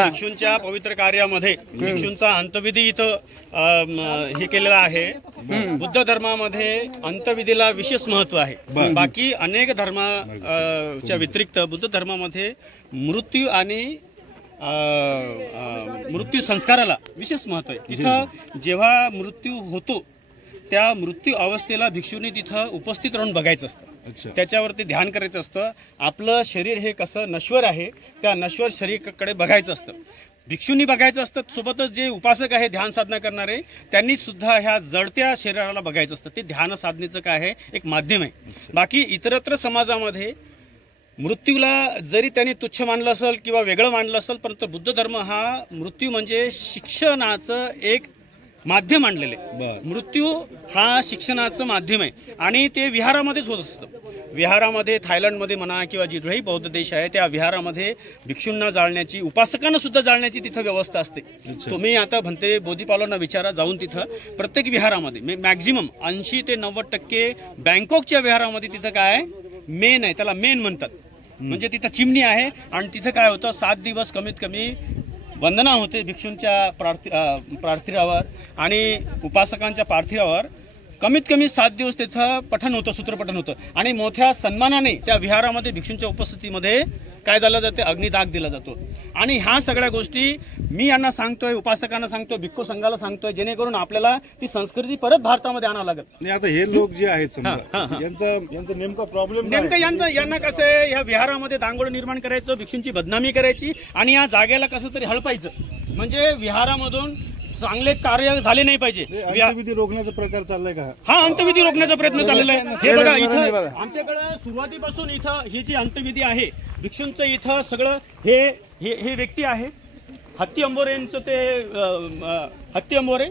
भिक्षूंच्या पवित्र कार्यामध्ये भिक्षूंचा अंतविधी इथं हे केलेला आहे। बुद्ध धर्मामध्ये अंतविधीला विशेष महत्व आहे। बाकी अनेक धर्माच्या व्यतिरिक्त बुद्ध धर्मामध्ये मृत्यू आणि मृत्यू संस्काराला विशेष महत्व आहे। तिथं जेव्हा मृत्यू होतो त्या मृत्यू अवस्थेला भिक्षूंनी तिथं उपस्थित राहून बघायचं असतं, त्याच्यावरती ध्यान करायचं असतं। आपलं शरीर हे कसं नश्वर आहे त्या नश्वर शरीराकडे बघायचं असतं, भिक्षूंनी बघायचं असतं। सोबतच जे उपासक आहे ध्यान साधना करणारे त्यांनी सुद्धा ह्या जळत्या शरीराला बघायचं असतं। ते ध्यान साधनेचं काय आहे एक माध्यम आहे। बाकी इतरत्र समाजामध्ये मृत्यूला जरी त्यांनी तुच्छ मानलं असेल किंवा वेगळं मानलं असेल, परंतु बुद्ध धर्म हा मृत्यू म्हणजे शिक्षणाचं एक माध्यम आणलेले। मृत्यू हा शिक्षणाचं माध्यम आहे आणि ते विहारामध्येच होत असतं। विहारामध्ये थायलंडमध्ये म्हणा किंवा जिथेही बौद्ध देश आहे त्या विहारामध्ये भिक्षूंना जाळण्याची, उपासकांना सुद्धा जाळण्याची तिथं व्यवस्था असते। तुम्ही आता भंते बोधीपालांना विचारा जाऊन, तिथं प्रत्येक विहारामध्ये मॅक्झिमम 80 ते 90% बँकॉकच्या विहारामध्ये तिथं काय मेन आहे, त्याला मेन म्हणतात, म्हणजे तिथं चिमणी आहे आणि तिथं काय होतं 7 दिवस कमीत कमी वंदना होते भिक्षूंच्या पार्थिवावर आणि उपासकांच्या पार्थिवावर कमीत कमी 7 दिवस तिथं पठण होतं, सूत्रपठण होतं आणि मोठ्या सन्मानाने त्या विहारामध्ये भिक्षूंच्या उपस्थितीमध्ये काय झालं जाते अग्निदाग दिला जातो। आणि ह्या सगळ्या गोष्टी मी यांना सांगतोय, उपासकांना सांगतोय, भिक्खू संघाला सांगतोय, जेणेकरून आपल्याला ती संस्कृती परत भारतामध्ये आणावं लागेल। नाही आता हे लोक जे आहेत यांचा नेमका प्रॉब्लेम यांना कसं आहे ह्या विहारामध्ये दांगोड निर्माण करायचं, भिक्षूंची बदनामी करायची आणि या जागेला कसं तरी हळपायचं, म्हणजे विहारामधून चांगले कार्य झाले नाही पाहिजे। अंतविधी रोखण्याचा प्रकार चाललाय का? हा, अंतविधी रोखण्याचा प्रयत्न चाललेला आहे। हे बघा इथं आमच्याकडे सुरुवातीपासून इथं ही जी अंतविधी आहे भिक्षूंचं, इथं सगळं हे व्यक्ती आहे हत्ती अंबोरेंचं, ते हत्ती अंबोरे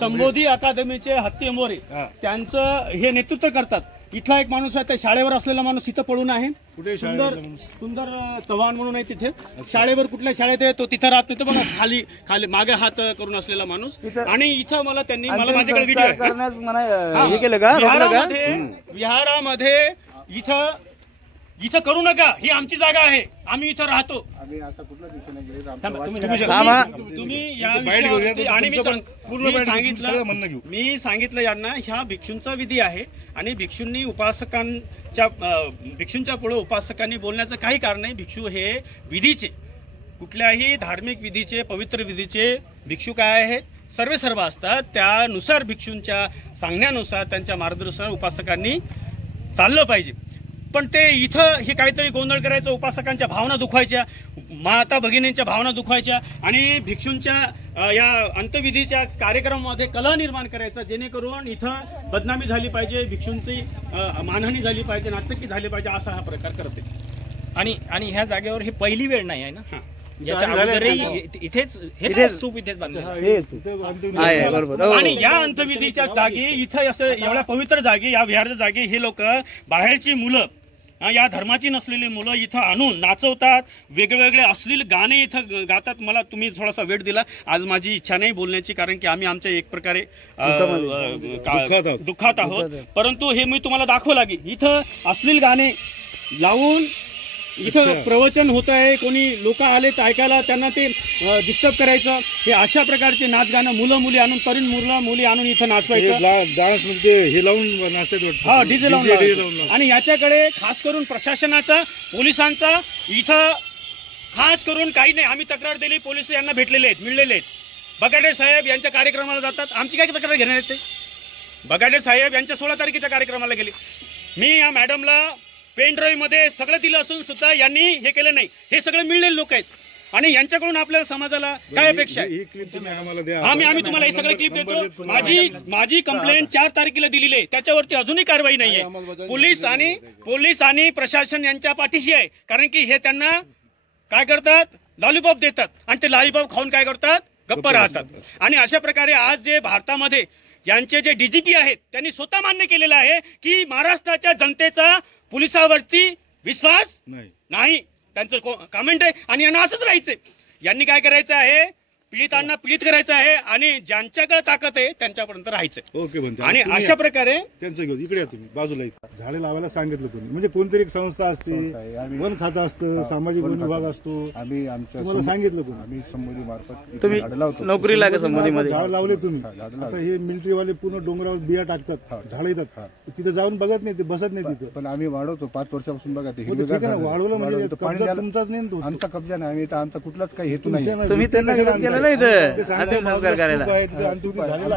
संबोधी अकादमीचे हत्ती अंबोरे त्यांचं हे नेतृत्व करतात। इथला एक माणूस आहे, शाळेवर असलेला माणूस इथं पळून आहे, सुंदर चव्हाण म्हणून आहे तिथे शाळेवर, कुठल्या शाळेत आहे तो तिथं राहत नाही, बघा खाली खाली मागे हात करून असलेला माणूस। आणि इथं त्यांनी माझ्याकडे विहारामध्ये इथं करू नका, ही आमची जागा आहे, आम्ही इथं राहतो। तुम्ही आणि मी सांगितलं यांना ह्या भिक्षूंचा विधी आहे आणि भिक्षूंनी भिक्षूंच्या पुढे उपासकांनी बोलण्याचं काही कारण नाही। भिक्षू हे विधीचे, कुठल्याही धार्मिक विधीचे, पवित्र विधीचे भिक्षू काय आहेत सर्व असतात, त्यानुसार भिक्षूंच्या सांगण्यानुसार त्यांच्या मार्गदर्शनानुसार उपासकांनी चाललं पाहिजे। पण ते इथं हे काहीतरी गोंधळ करायचं, उपासकांच्या भावना दुखवायच्या, माता भगिनींच्या भावना दुखवायच्या आणि भिक्षूंच्या या अंतविधीच्या कार्यक्रमामध्ये कलह निर्माण करायचा, जेणेकरून इथं बदनामी झाली पाहिजे, भिक्षूंची मानहानी झाली पाहिजे, नाचक्की झाली पाहिजे, असा हा प्रकार करते। आणि ह्या जागेवर हे पहिली वेळ नाही आहे ना, याच्या अगोदरही इथेच स्तूप इथेच बांधले आणि या अंतविधीच्या जागी इथं असं एवढ्या पवित्र जागी, या विहारच्या जागी हे लोक बाहेरची मुलं, या धर्माची नसलेली मुलं इथं आणून नाचवतात, वेगवेगळे अश्लील गाणे इथं गातात। मला तुम्ही थोडासा वेळ दिला, आज माझी इच्छा नाही बोलण्याची, कारण की आम्ही आमच्या एक प्रकारे दुःखात आहोत, परंतु हे मी तुम्हाला दाखवं लागेल। इथं अश्लील गाणे लावून इथं प्रवचन होत आहे, कोणी लोक आलेत ऐकायला, त्यांना ते डिस्टर्ब करायचं, हे अशा प्रकारचे नाच गाणं मुलं मुली आणून, तरुण मुलं मुली आणून इथं नाचवायचं, डान्स म्हणजे हे लावून नाचतात, हा डीजे लावून। आणि याच्याकडे खास करून प्रशासनाचा, पोलिसांचा इथं खास करून काही नाही। आम्ही तक्रार दिली, पोलीस यांना भेटलेले आहेत, मिळलेले आहेत। बगाडे साहेब यांच्या कार्यक्रमाला जातात, आमची काय तक्रार घेणार आहेत ते? बगाडे साहेब यांच्या 16 तारखेच्या कार्यक्रमाला गेले, मी या मॅडमला पेन ड्राईव्ह मध्ये सगळं दिलं असून सुद्धा यांनी हे केलं नाही। हे सगळे मिळलेले लोक आहेत आणि यांच्याकडून आपल्याला समाजाला काय अपेक्षा आहे? आम्ही तुम्हाला हे सगळे क्लिप देतो। माझी कंप्लेंट 4 तारखेला दिलेली आहे, त्याच्यावरती अजूनही कारवाई नाहीये। पोलीस आणि प्रशासन यांच्या पाठीशी आहे, कारण की हे त्यांना काय करतात, लॉलीपॉप देतात आणि ते लॉलीपॉप खाऊन काय करतात, गप्प राहतात। आणि अशा प्रकारे आज जे भारतामध्ये यांचे जे डीजीपी आहेत त्यांनी स्वतः मान्य केलेलं आहे की महाराष्ट्राच्या जनतेचा पोलिसावरती विश्वास नाही, त्यांचं कमेंट आहे आणि यांना असंच राहायचंय। यांनी काय करायचं आहे, पीडितांना पीडित करायचं आहे आणि ज्यांच्याकडे ताकद आहे त्यांच्यापर्यंत राहायचं. ओके म्हणते आणि अशा प्रकारे त्यांचं घेऊन इकडे या तुम्ही बाजूला इथं. झाडे लावायला सांगितलं तुम्ही म्हणजे कोणतरी एक संस्था असते, वन खातं असतं, सामाजिक वन विभाग असतो, आम्ही आमच्या तुम्हाला सांगितलं तुम्ही आम्ही संबंधी मार्फत तुम्ही झाडं लावतो. नोकरीला का संबंधीमध्ये झाड लावले तुम्ही. आता हे मिलिटरीवाले पूर्ण डोंगरावर बिया टाकतात, झाडं येतात, तिथे जाऊन बघत नाही, ते बसत नाही तिथे. पण आम्ही वाढवतो 5 वर्षापासून बघा ते हो, ठीक आहे ना, वाढवलं म्हणजे वाढवतो. पाणी कब्जा द्यायला तुमचाच नाही ना तो. आमचा कब्जा नाही, आम्ही तर आमचा कुठलाच काही हेतू नाही. तुम्ही त्यांना विरोध केला नाही इथं अंत्यसंस्कार करायला.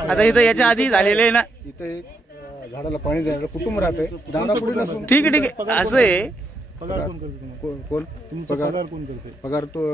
आता इथं याच्या आधी झालेले आहे ना. इथे एक झाडाला पाणी द्यायला कुटुंब राहते, दारापुढे नसून. ठीक आहे ठीक आहे, असं आहे. पगार कोण करते तुम्हाला? कोण तुमचा पगार कोण करते? पगार तो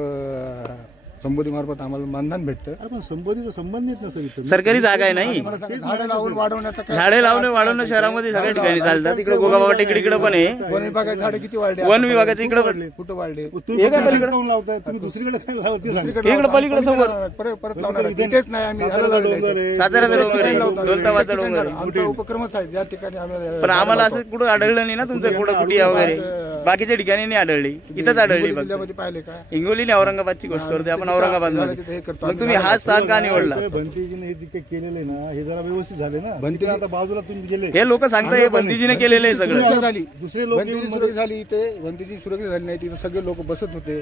संबंधी मार्फत आम्हाला मानधन भेटतं. अरे पण संबंधीचा संबंध येत ना सर इथं. सरकारी जागा आहे नाही. झाडं लावून वाढवण्याचा काय झाडे लावणं वाढवणं शहरामध्ये सगळ्या ठिकाणी चालतात. तिकडे गोगाबाबा टेकडीकडे पण आहे. वन विभागाचे झाडे किती वाढले? वन विभागाचं इकडे पण कुठं वाढले? तुम्ही पलीकडे काऊन लावताय? तुम्ही दुसरीकडे काय लावते सांगा. इकडे पलीकडे समोर परत लावणार इथेच नाही. आम्ही सातारा डोंगर आहे. साताऱ्याचा डोंगर आहे, दौलताबादचा डोंगर आहे. आमचा उपक्रमच आहे या ठिकाणी आम्ही. पण आम्हाला असं कुठं आढळलं नाही ना तुमचं कुठं कुटिया वगैरे. बाकीच्या ठिकाणी नाही आढळली, इथंच आढळली फक्त. जिल्ह्यामध्ये पाहिले काय हिंगोलीने औरंगाबादची गोष्ट करते आपण, औरंगाबादमध्ये. हे करतो मग तुम्ही हा स्थान का निवडला? भंतीजीने हे जे काही केलेलं आहे ना, हे जरा व्यवस्थित झाले ना. भंती आता बाजूला तुम्ही गेले, हे लोक सांगतात हे बंदीजीने केलेलं आहे सगळं. झाली. दुसरे लोक बंदीची सुरक्षित झाली इथे, बंदीची सुरक्षित झाली नाही तिथे सगळे लोक बसत होते.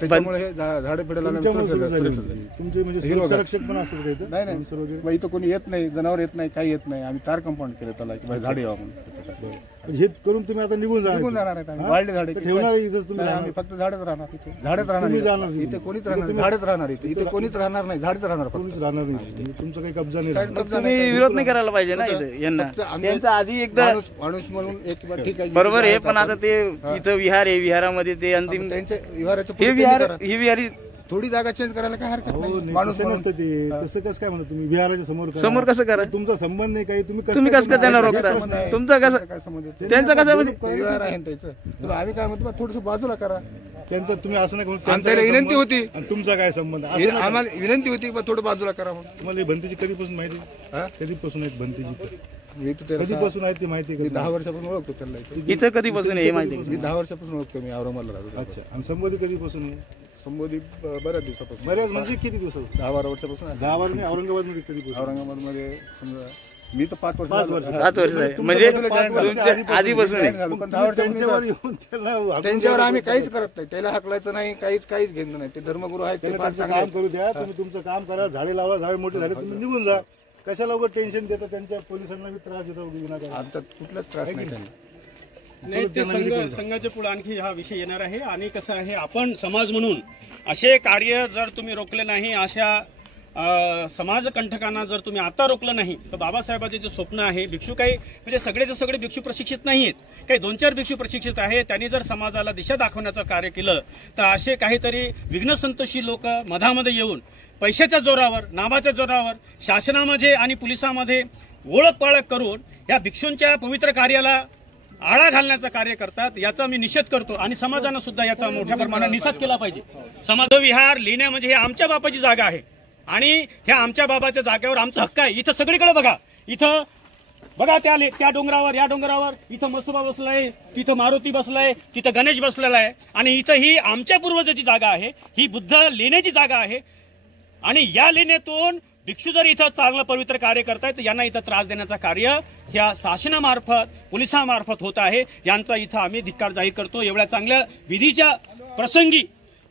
त्याच्यामुळे हे झाडे फिडायला तुमचे म्हणजे संरक्षक पण असतात का इथं? नाही नाही, इथं कोणी येत नाही, जनावर येत नाही, काही येत नाही. आम्ही तार कंपाऊंड केलं त्याला की झाडे यावं म्हणून. हे करून तुम्ही आता निघून निघून जाणार आहेत. वाढले झाडे ठेवणार इथंच तुम्ही. आम्ही फक्त झाडच राहणार इथे. झाडच तुम्ही जाणार राहणार नाही. इथे, कोणीच राहणार नाही. झाडच राहणार इथे. इथे कोणीच राहणार नाही, झाडच राहणार फक्त. कोणीच राहणार नाही. तुमचा काही कब्जा नाही राहणार. मग तुम्ही विरोध नाही करायला पाहिजे ना इथं यांना. त्यांचा आधी एकदा माणूस म्हणून एक ठीक आहे बरोबर आहे, पण आता ते इथं विहार आहे, विहारामध्ये ते अंतिम त्यांच्या विहाराच्या हे विहार ही विहारी थोडी जागा चेंज करायला काय हरकत नाही. माणूस नसतं ते. तसं कसं काय म्हणत तुम्ही विहाराच्या समोर करा. समोर कसं करा? तुमचा संबंध नाही काही. तुम्ही तुम्ही कसं काय त्यांना रोखता? तुमचा कसं काय संबंध? त्यांचं कसं विहार आहे त्याचं. तर आम्ही काय म्हणतो थोडस बाजूला करा. त्यांचा तुम्ही असं नाही म्हणून. आमच्याला विनंती होती, आणि तुमचा काय संबंध? असं नका. आम्हाला विनंती होती थोडं बाजूला करा म्हणून. तुम्हाला ही भंतीची कधीपासून माहिती? कधीपासून आहेत भंतीची? इथं कधीपासून आहे ती माहिती मी का? 10 वर्षापासून ओळखतो त्याला इथे. इथं कधीपासून हे माहिती मी 10 वर्षापासून ओळखतो. मी औरंगाबादला राहतो. अच्छा. आणि संबंधी कधीपासून आहे? संबोधी बऱ्याच दिवसापासून. बऱ्याच म्हणजे किती दिवस? 10-12 वर्षापासून आहे. 10 वर्ष नाही. औरंगाबादमध्ये कधीपासून? औरंगाबादमध्ये समजा मी तर 5 वर्ष 5 वर्ष. 5 वर्ष झाले म्हणजे तुमच्या आधीपासून आहे. पण 10 त्यांच्यावर येऊन त्याला त्यांच्यावर आम्ही काहीच करत नाही. त्याला हाकलायचं नाही, काहीच घेणं नाही. ते धर्मगुरू आहेत, ते फार त्यांचं चांगले काम आहेत. करू द्या. तुम्ही तुमचं काम करा. झाडे लावा. झाडे मोठे झाले तुम्ही निघून जा. कशाला उगाच टेन्शन देता? त्यांच्या पोलिसांना बी त्रास देता विनाकारण. आमचा कुठलाच त्रास नाही त्यांना. नाही, ते संघाच्या पुढे आणखी हा विषय येणार आहे. आणि कसं आहे, आपण समाज म्हणून असे कार्य जर तुम्ही रोखले नाही, अशा समाजकंठकांना जर तुम्ही आता रोखलं नाही, तर बाबासाहेबांचे जे स्वप्न आहे, भिक्षू काही म्हणजे सगळेचे सगळे भिक्षू प्रशिक्षित नाही आहेत, काही 2-4 भिक्षू प्रशिक्षित आहे. त्यांनी जर समाजाला दिशा दाखवण्याचं कार्य केलं तर असे काहीतरी विघ्नसंतोषी लोक मधामध्ये येऊन पैशाच्या जोरावर, नावाच्या जोरावर शासनामध्ये आणि पोलिसांमध्ये ओळख पाळख करून या भिक्षूंच्या पवित्र कार्याला आळा घालण्याचं कार्य करतात. याचा मी निषेध करतो आणि समाजानं सुद्धा याचा मोठ्या प्रमाणात निषेध केला पाहिजे. समाज विहार लिहिण्या म्हणजे हे आमच्या बापाची जागा आहे आणि ह्या आमच्या बाबाच्या जागेवर आमचा हक्क आहे. इथं सगळीकडे बघा, इथं बघा त्या डोंगरावर, या डोंगरावर इथं मसोबा बसलाय, तिथं मारुती बसलाय, तिथं गणेश बसलेला आहे आणि इथं ही आमच्या पूर्वजाची जागा आहे, ही बुद्ध लेण्याची जागा आहे. आणि या लेण्यातून भिक्षू जर इथं चांगलं पवित्र कार्य करतायत तर यांना इथं त्रास देण्याचं कार्य ह्या शासनामार्फत, पोलिसांमार्फत होत आहे. यांचा इथं आम्ही धिक्कार जाहीर करतो. एवढ्या चांगल्या विधीच्या प्रसंगी,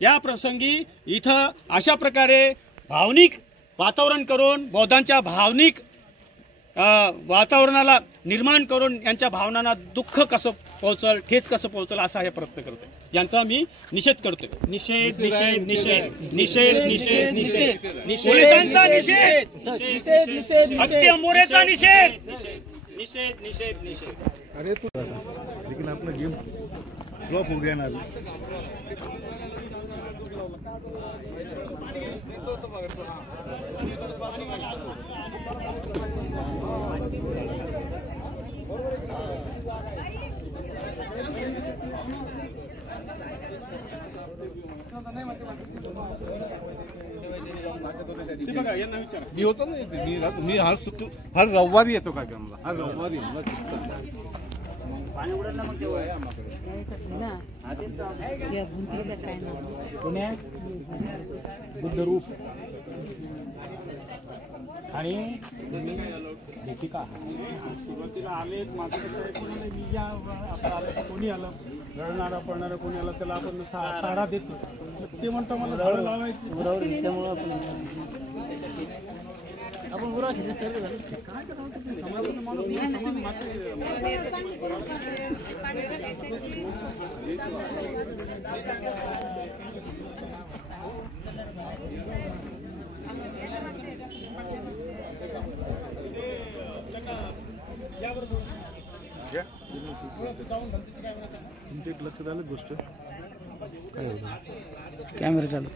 या प्रसंगी इथं अशा प्रकारे भावनिक वातावरण करून, बौद्धांच्या भावनिक वातावरणाला निर्माण करून यांच्या भावनांना दुःख कसं पोहोचल, ठेच कसं पोहोचल असा हे प्रयत्न करतोय. यांचा मी निषेध करतोय. निषेध निषेध निषेध निषेध निषेध निषेध पोलिसांचा निषेध, हत्या मोरेचा निषेध, निषेध निषेध निषेध. अरे तू लेकिन आपला गेम फ्लॉप हो गया ना. मी होतो ना. मी हर रविवारी येतो कार्यक्रमाला. हर रविवारी बुद्धरूप आणि लेखिका सुरुवातीला आले कोणी आलं रडणारा पडणारा कोणी आलं त्याला आपण साडा देतो ते म्हणतो मला झाडं लावायची आपण उरा तुमच्या एक लक्षात आलं गोष्ट काय होतं कॅमेरा चालू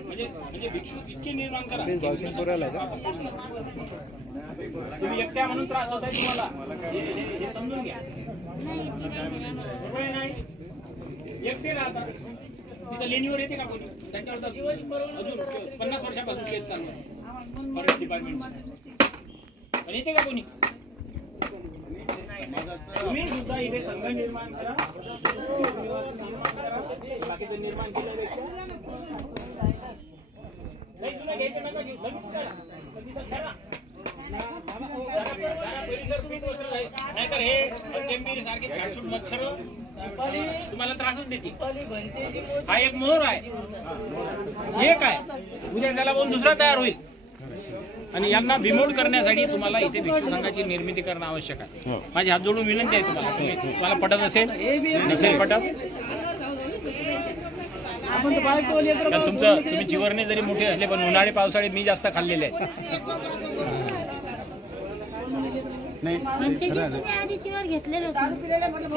म्हणजे भिक्षू इतके निर्माण करा तुम्ही एकट्या म्हणून त्रास होत आहे तुम्हाला हे समजून घ्या नाही एकटे राहतात तिथं लेणीवर येते का कोणी त्यांच्यावर अजून 50 वर्षापासून केस चालू आहे फॉरेस्ट डिपार्टमेंट पण येते का कोणी तुम्ही सुद्धा इथे संघ निर्माण करा बाकीचं निर्माण केल्यापेक्षा नाही तुला घ्यायचं नका घेऊ करा नाहीतर हे गंभीर सारखे छाटछूट मच्छर तुम्हाला त्रासच देतील हा एक मोहर आहे हे काय उद्या त्याला बोलून दुसरा तयार होईल आणि यांना बिमोड करण्यासाठी तुम्हाला इथे भिक्षू संघाची निर्मिती करणं आवश्यक आहे माझी हात जोडून विनंती आहे तुम्हाला पटत असेल नसेल पटत तुमचं तुम्ही चिवरणे जरी मोठे असले पण उन्हाळे पावसाळे मी जास्त खाल्लेले आहेत नाही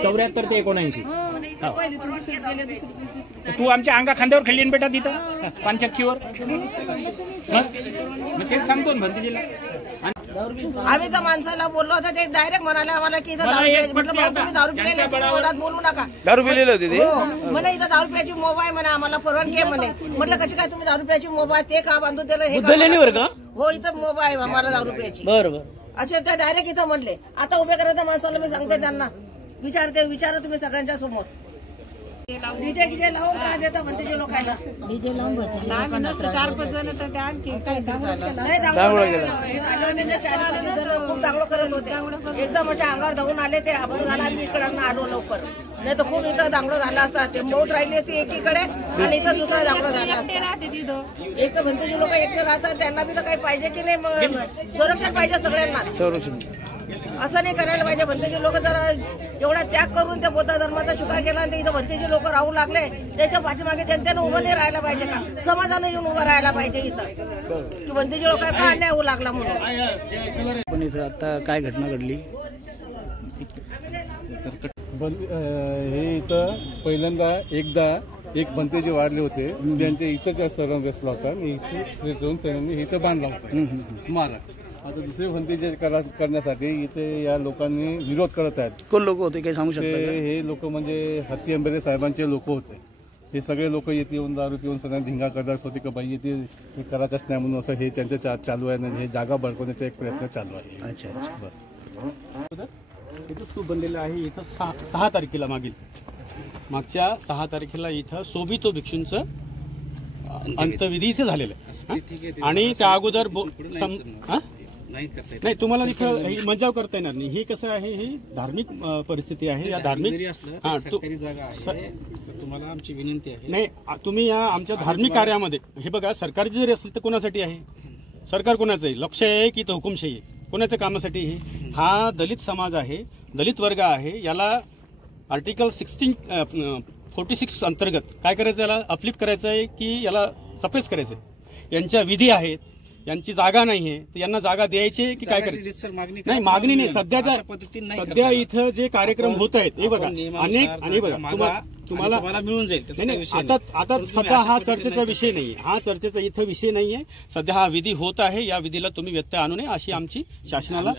74 ते 79 तू आमच्या अंगा खांद्यावर खेळली बेटा तिथं पानचक्कीवर मग तेच सांगतो ना भंतीजीला आम्ही तर माणसाला बोललो होतं ते डायरेक्ट म्हणाले आम्हाला की इथं दारू पिलेले बोलू नका दारू पिलेले होते ते म्हणे इथं दारू प्यायची मोबाईल म्हणे आम्हाला परवानगी आहे म्हणे म्हटलं कशी काय तुम्ही दारू प्यायची मोबाईल ते का बांधून दिलं हे का हो इथं मोबाईल आम्हाला दारू प्यायची बरं असे ते डायरेक्ट इथं म्हणले आता उभे करायचं माणसाला मी सांगते त्यांना विचारा तुम्ही सगळ्यांच्या समोर डीजे गिजे लावून त्रास देता म्हणते जे लोकांना डीजे लावून खूप चांगलं करत होते एकदम अशा अंगावर धावून आले ते आपण झाला आम्ही इकडं आलो लवकर नाही तर खूप इथं दांगडं झाला असता ते मौत राहिली असती एकीकडे आणि इथं दुसरा दांगडं झाला असता एक तर म्हणते जे लोक एकटे राहतात त्यांना बी तर काही पाहिजे की नाही संरक्षण पाहिजे सगळ्यांना संरक्षण असं नाही करायला पाहिजे भंतेजी लोक जर एवढा त्याग करून त्या बौद्ध धर्माचा स्वीकार केला आणि इथं भंतेजी लोक राहू लागले त्याच्या पाठीमागे जनतेनं उभं नाही राहायला पाहिजे का समाजानं येऊन उभं राहायला पाहिजे इथं की भंतेजी लोक का अन्याय होऊ लागला म्हणून पण इथं आता काय घटना घडली हे इथं पहिल्यांदा एकदा एक भंते जे वाढले होते त्यांच्या इथं काय सरम बसला होता आणि इथे जाऊन त्यांनी इथं बांधला होता स्मारक आता दुसरे भंते जे करण्यासाठी इथे या लोकांनी विरोध करत आहेत कोण लोक होते काही सांगू शकता हे लोक म्हणजे हत्ती अंबेरे साहेबांचे लोक होते हे सगळे लोक येते येऊन दारू पिऊन सगळ्यांना धिंगा करतात होते की बाई येते हे करायचंच नाही म्हणून असं हे त्यांचं चालू आहे आणि हे जागा बळकवण्याचा एक प्रयत्न चालू आहे अच्छा बरं इथं स्तूप बनलेलं आहे इथं 6 तारखेला मागच्या 6 तारखेला इथं सोबितो भिक्षूंचं अंत्यविधी इथे झालेलं आहे आणि त्या अगोदर नाही तुम्हाला इथं मजाव करता येणार नाही ही कसं आहे ही धार्मिक परिस्थिती आहे या धार्मिक तुम्हाला आमची विनंती आहे नाही तुम्ही या आमच्या धार्मिक कार्यामध्ये हे बघा सरकारी जरी असेल तर कोणासाठी आहे सरकार कोणाचं आहे लोकशाही आहे की तो हुकुमशाही आहे कोणाच्या कामासाठी हा दलित समाज आहे दलित वर्ग आहे याला आर्टिकल 46 अंतर्गत काय करायचं याला अपलिफ्ट करायचं आहे की याला सप्रेस करायचं आहे यांच्या विधी आहेत यांची जागा नाहीये तर यांना जागा द्यायची की काय करायचं नाही मागणी नाही सध्या इथं जे कार्यक्रम होत आहेत हे बघा अनेक आणि बघा तुम्हाला मिळून जाईल. नाही, नाही, आता सध्या हा चर्चेचा विषय नाही, हा चर्चेचा इथं विषय नाहीये. सध्या हा विधी होत आहे, या विधीला तुम्ही व्यत्यय आणू नये अशी आमची शासनाला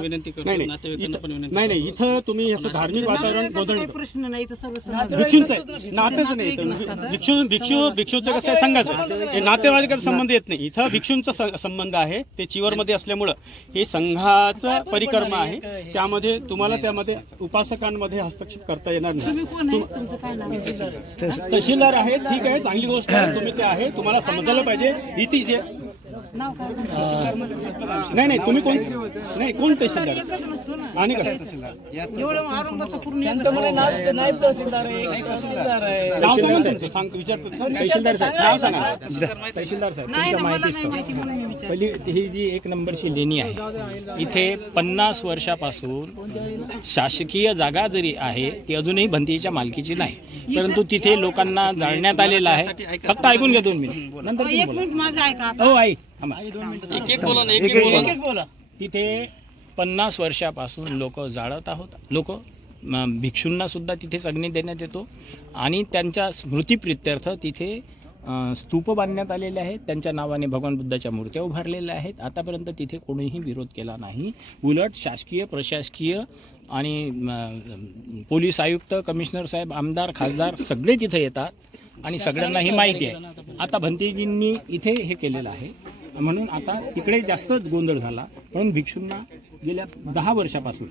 विनंती करतो. नाही नाही, इथं तुम्ही असं धार्मिक वातावरण गोंधळ प्रश्न नाही भिक्षूंचं नातेच नाही. भिक्षूचं कसं आहे संघाचं, हे नातेवाईकाचा संबंध येत नाही. इथं भिक्षूंचा संबंध आहे, ते चिवरमध्ये असल्यामुळं हे संघाचा परिक्रमा आहे. त्यामध्ये तुम्हाला त्यामध्ये उपासकांमध्ये हस्तक्षेप करता येणार नाही. तहसीलदार आहे, ठीक आहे, चांगली गोष्ट आहे, तुम्ही ते आहे, तुम्हाला समजायला पाहिजे. इथे जे नाही तुम्ही कोण नाही, कोण तहसीलदार आणि तहसीलदार साहेब नाही माहिती. पहिली ही जी 1 नंबरची लेणी आहे, इथे 50 वर्षापासून शासकीय जागा जरी आहे ती अजूनही भंतीच्या मालकीची नाही, परंतु तिथे लोकांना जाळण्यात आलेलं आहे. फक्त ऐकून घ्या 2 मिनिट, नंतर माझं ऐका. हो आई, तिथे 50 वर्षापासून लोक जाळत आहोत. लोक भिक्षूंना सुद्धा तिथेच अग्नी देण्यात येतो आणि त्यांच्या स्मृतीप्रित्यर्थ तिथे स्तूप बांधण्यात आलेले आहेत. त्यांच्या नावाने भगवान बुद्धाच्या मूर्त्या उभारलेल्या आहेत. आतापर्यंत तिथे कोणीही विरोध केला नाही. उलट शासकीय, प्रशासकीय आणि पोलीस आयुक्त, कमिशनर साहेब, आमदार, खासदार सगळे तिथे येतात आणि सगळ्यांना ही माहिती आहे. आता भंतेजींनी इथे हे केलेलं आहे म्हणून आता तिकडे जास्त गोंधळ झाला. म्हणून भिक्षूंना गेल्या 10 वर्षापासून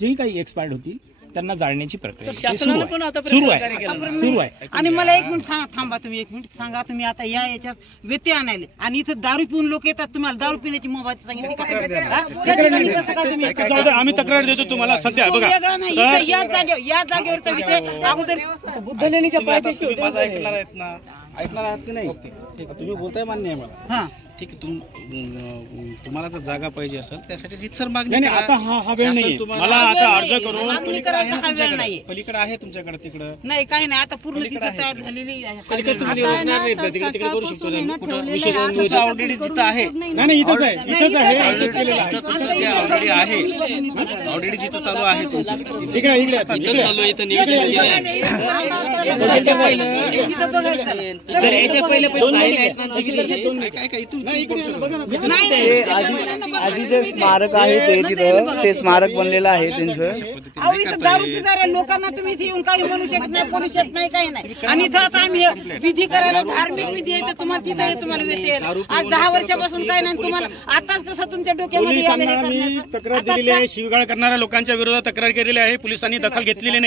जेही काही एक्सपायर्ड होतील त्यांना जाळण्याची प्रक्रिया सुरू आहे. आणि मला 1 मिनिट थांबा, तुम्ही 1 मिनिट सांगा. तुम्ही आता याच्यात व्यत्यय आणायले आणि इथं दारू पिऊन लोक येतात, तुम्हाला दारू पिण्याची मोबाईल सांगितली. आम्ही तक्रार देतो तुम्हाला. सध्या बघा, या जागेवरचा विषय अगोदर बुद्धलेणीच्या पायथ्याशी ऐकणार आहात की नाही? तुम्ही बोलताय, मान्य आहे मला. ठीक आहे, तुम्हाला जर जागा पाहिजे असेल त्यासाठी रितसर मागणी नाही, आता हा वेळ नाही. मला आता अर्ज करून पलीकडे आहे तुमच्याकडे, तिकडं नाही काही नाही. आता पूर्ण तयार झालेली ऑलरेडी जिथं आहे, नाही इथंच आहे, ऑलरेडी आहे, ऑलरेडी जिथं चालू आहे तुमचं आधी जे स्मारक आहे ते तिथं ते स्मारक बनलेलं आहे त्यांचं. दारू पिणाऱ्या लोकांना तुम्ही इथे येऊन काही म्हणू शकत नाही, बोलू शकत नाही, काही नाही. आणि इथं आता आम्ही विधी करायला, धार्मिक विधी आहे, तुम्हाला तिथे तुम्हाला व्यत्यय. आज 10 वर्षापासून काही नाही, तुम्हाला आताच कसं तुमच्या डोक्यामध्ये तक्रार दिलेली आहे. शिवीगाळ करणाऱ्या लोकांच्या विरोधात तक्रार केलेली आहे. पोलिसांनी दखल घेतलेली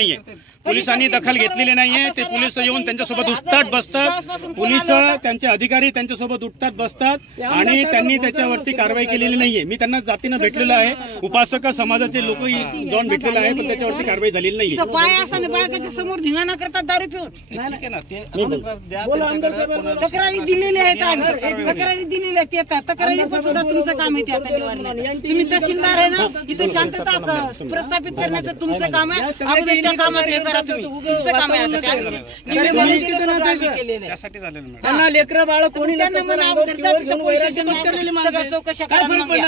नाहीये. ते पोलीस येऊन त्यांच्यासोबत उठतात बसतात. पोलीस त्यांचे अधिकारी त्यांच्यासोबत उठतात बसतात आणि त्यांनी त्याच्यावरती कारवाई केलेली नाहीये. मी त्यांना जातीनं भेटलेलं आहे, उपासक समाजाचे लोक जाऊन भेटलेलं आहे, पण त्याच्यावरती कारवाई झालेली नाहीये. बाय असताना बायकाच्या समोर धिंगाणा करतात दारू पिऊन. तक्रारी दिलेल्या आहेत, तक्रारी दिलेल्या आहेत. तक्रारीपासून सुद्धा तुमचं काम आहे ते आता निवारण्याचं. तुम्ही तहसीलदार आहे ना, इथे शांतता प्रस्थापित करण्याचं तुमचं काम आहे. अगोदर त्या कामाचं हे करा तुम्ही, तुमचं काम आहे. त्यासाठी झालेलं मॅडम. त्यांना लेकरं बाळ कोणी चौकशा